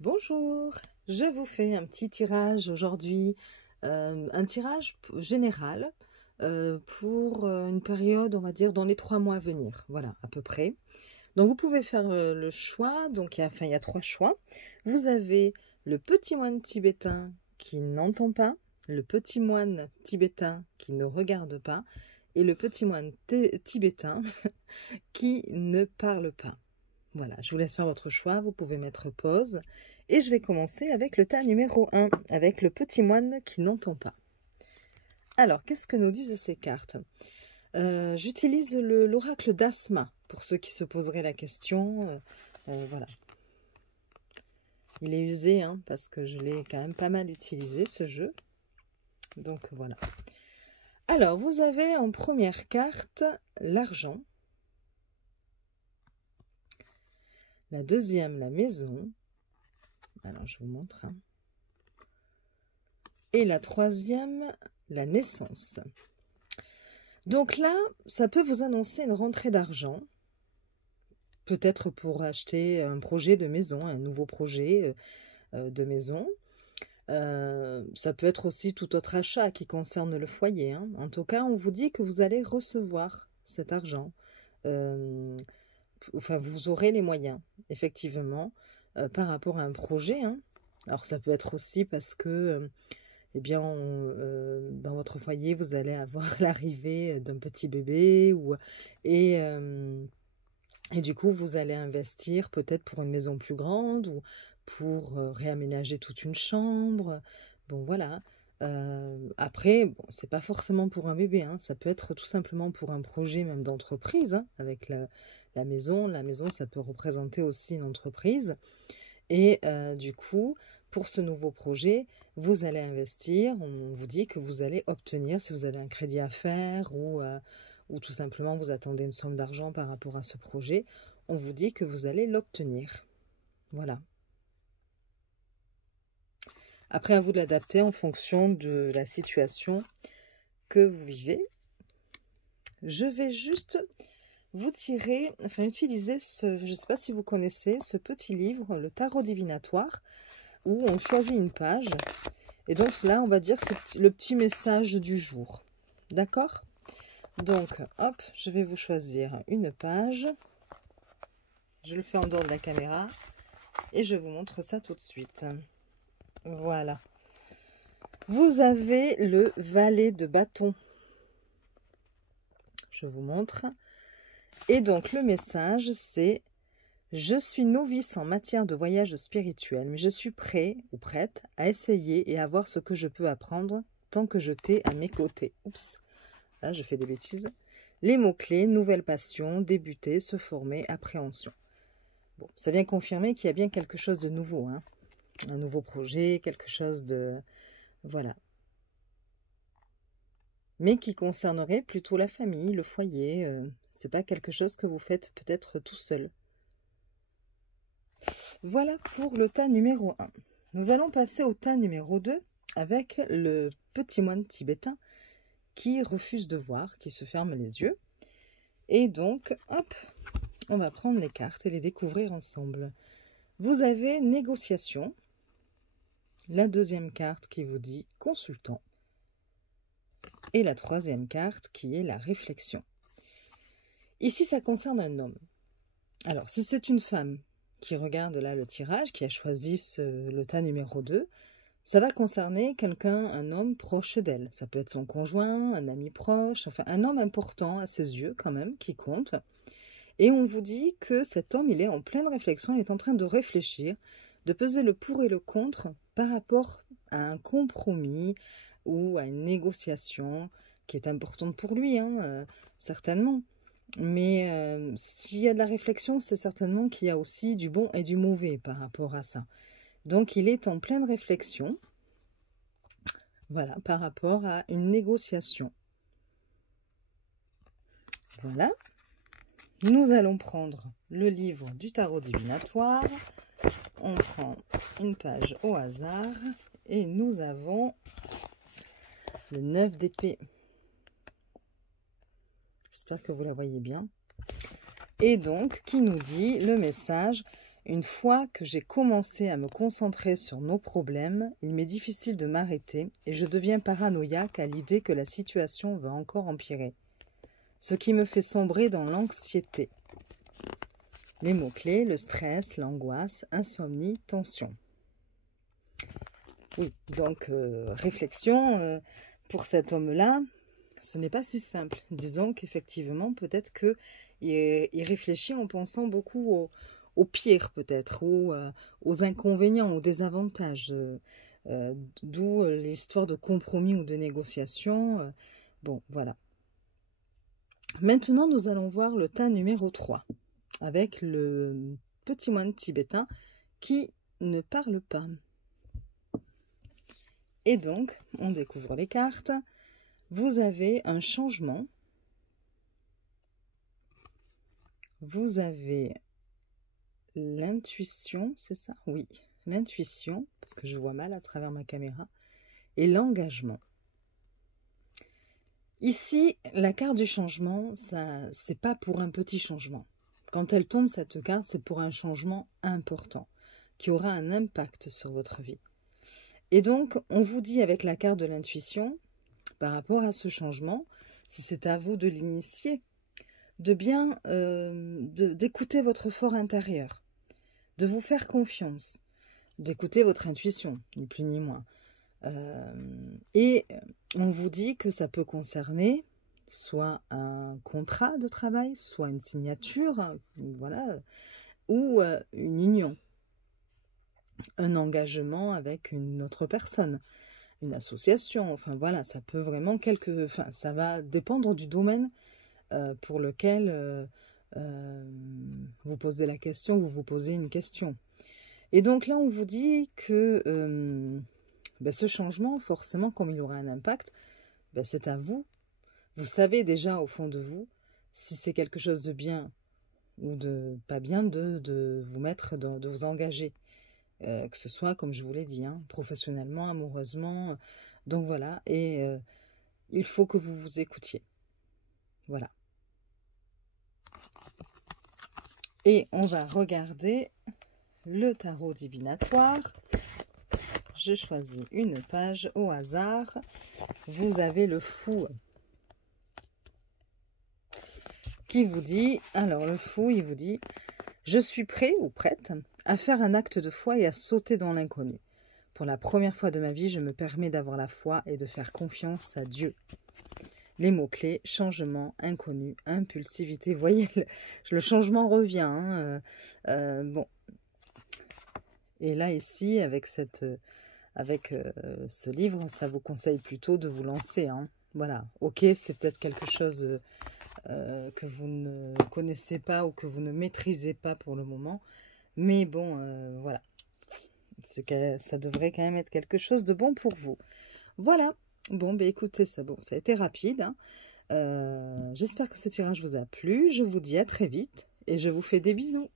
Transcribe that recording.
Bonjour, je vous fais un petit tirage aujourd'hui, un tirage général pour une période, on va dire, dans les 3 mois à venir, voilà, à peu près. Donc vous pouvez faire le choix, donc il y a 3 choix. Vous avez le petit moine tibétain qui n'entend pas, le petit moine tibétain qui ne regarde pas, et le petit moine tibétain qui ne parle pas. Voilà, je vous laisse faire votre choix, vous pouvez mettre pause. Et je vais commencer avec le tas numéro 1, avec le petit moine qui n'entend pas. Alors, qu'est-ce que nous disent ces cartes? J'utilise l'oracle d'Asma, pour ceux qui se poseraient la question. Voilà. Il est usé, hein, parce que je l'ai quand même pas mal utilisé, ce jeu. Donc, voilà. Alors, vous avez en première carte l'argent. La deuxième, la maison. Alors, je vous montre. Hein. Et la troisième, la naissance. Donc là, ça peut vous annoncer une rentrée d'argent. Peut-être pour acheter un projet de maison, un nouveau projet de maison. Ça peut être aussi tout autre achat qui concerne le foyer. Hein. En tout cas, on vous dit que vous allez recevoir cet argent. Enfin, vous aurez les moyens, effectivement, par rapport à un projet. Hein. Alors, ça peut être aussi parce que, eh bien, dans votre foyer, vous allez avoir l'arrivée d'un petit bébé et du coup, vous allez investir peut-être pour une maison plus grande ou pour réaménager toute une chambre. Bon, voilà. Après, bon, c'est pas forcément pour un bébé, hein. Ça peut être tout simplement pour un projet même d'entreprise, hein, avec la maison. La maison, ça peut représenter aussi une entreprise. Et du coup, pour ce nouveau projet, vous allez investir. On vous dit que vous allez obtenir, si vous avez un crédit à faire ou tout simplement vous attendez une somme d'argent par rapport à ce projet, on vous dit que vous allez l'obtenir. Voilà. Après, à vous de l'adapter en fonction de la situation que vous vivez. Je vais juste vous tirer, enfin utiliser je ne sais pas si vous connaissez, ce petit livre, le tarot divinatoire, où on choisit une page. Et donc là, on va dire que c'est le petit message du jour. D'accord? Donc, hop, je vais vous choisir une page. Je le fais en dehors de la caméra. Et je vous montre ça tout de suite. Voilà. Vous avez le valet de bâton. Je vous montre. Et donc, le message, c'est « Je suis novice en matière de voyage spirituel, mais je suis prêt ou prête à essayer et à voir ce que je peux apprendre tant que je t'ai à mes côtés. » Oups, là, je fais des bêtises. Les mots-clés, nouvelle passion, débuter, se former, appréhension. Bon, ça vient confirmer qu'il y a bien quelque chose de nouveau, hein. Un nouveau projet, quelque chose de... Voilà. Mais qui concernerait plutôt la famille, le foyer. C'est pas quelque chose que vous faites peut-être tout seul. Voilà pour le tas numéro 1. Nous allons passer au tas numéro 2 avec le petit moine tibétain qui refuse de voir, qui se ferme les yeux. Et donc, hop, on va prendre les cartes et les découvrir ensemble. Vous avez négociation. La deuxième carte qui vous dit consultant. Et la troisième carte qui est la réflexion. Ici, ça concerne un homme. Alors, si c'est une femme qui regarde là le tirage, qui a choisi le tas numéro 2, ça va concerner quelqu'un, un homme proche d'elle. Ça peut être son conjoint, un ami proche, enfin un homme important à ses yeux quand même, qui compte. Et on vous dit que cet homme, il est en pleine réflexion, il est en train de réfléchir, de peser le pour et le contre par rapport à un compromis ou à une négociation qui est importante pour lui, hein, certainement. Mais s'il y a de la réflexion, c'est certainement qu'il y a aussi du bon et du mauvais par rapport à ça. Donc, il est en pleine réflexion, voilà, par rapport à une négociation. Voilà. Nous allons prendre le livre du tarot divinatoire. On prend une page au hasard et nous avons le 9 d'épée. J'espère que vous la voyez bien. Et donc, qui nous dit le message, une fois que j'ai commencé à me concentrer sur nos problèmes, il m'est difficile de m'arrêter et je deviens paranoïaque à l'idée que la situation va encore empirer, ce qui me fait sombrer dans l'anxiété. Les mots-clés, le stress, l'angoisse, insomnie, tension. Oui, donc réflexion, pour cet homme-là, ce n'est pas si simple. Disons qu'effectivement, peut-être qu'il réfléchit en pensant beaucoup au pire, peut-être, ou aux inconvénients, aux désavantages, d'où l'histoire de compromis ou de négociation. Bon, voilà. Maintenant, nous allons voir le tas numéro 3, avec le petit moine tibétain qui ne parle pas. Et donc, on découvre les cartes. Vous avez un changement. Vous avez l'intuition, c'est ça? Oui, l'intuition, parce que je vois mal à travers ma caméra, et l'engagement. Ici, la carte du changement, c'est pas pour un petit changement. Quand elle tombe, cette carte, c'est pour un changement important, qui aura un impact sur votre vie. Et donc, on vous dit avec la carte de l'intuition, par rapport à ce changement, si c'est à vous de l'initier, de bien d'écouter votre fort intérieur, de vous faire confiance, d'écouter votre intuition, ni plus ni moins. Et on vous dit que ça peut concerner soit un contrat de travail, soit une signature, voilà, ou une union, un engagement avec une autre personne, une association, enfin voilà, ça peut vraiment ça va dépendre du domaine pour lequel vous posez la question, vous vous posez une question. Et donc là, on vous dit que ce changement, forcément, comme il aura un impact, c'est à vous. Vous savez déjà au fond de vous si c'est quelque chose de bien ou de pas bien de vous mettre, de vous engager. Que ce soit, comme je vous l'ai dit, hein, professionnellement, amoureusement. Donc voilà, et il faut que vous vous écoutiez. Voilà. Et on va regarder le tarot divinatoire. Je choisis une page au hasard. Vous avez le fou qui vous dit, alors le fou, il vous dit, je suis prêt ou prête à faire un acte de foi et à sauter dans l'inconnu. Pour la première fois de ma vie, je me permets d'avoir la foi et de faire confiance à Dieu. Les mots-clés, changement, inconnu, impulsivité. Vous voyez, le changement revient. Hein, bon. Et là, ici, avec ce livre, ça vous conseille plutôt de vous lancer. Hein. Voilà. Ok, c'est peut-être quelque chose que vous ne connaissez pas ou que vous ne maîtrisez pas pour le moment. Mais bon, voilà. Ça devrait quand même être quelque chose de bon pour vous. Voilà. Bon, écoutez, ça a été rapide. Hein. J'espère que ce tirage vous a plu. Je vous dis à très vite et je vous fais des bisous.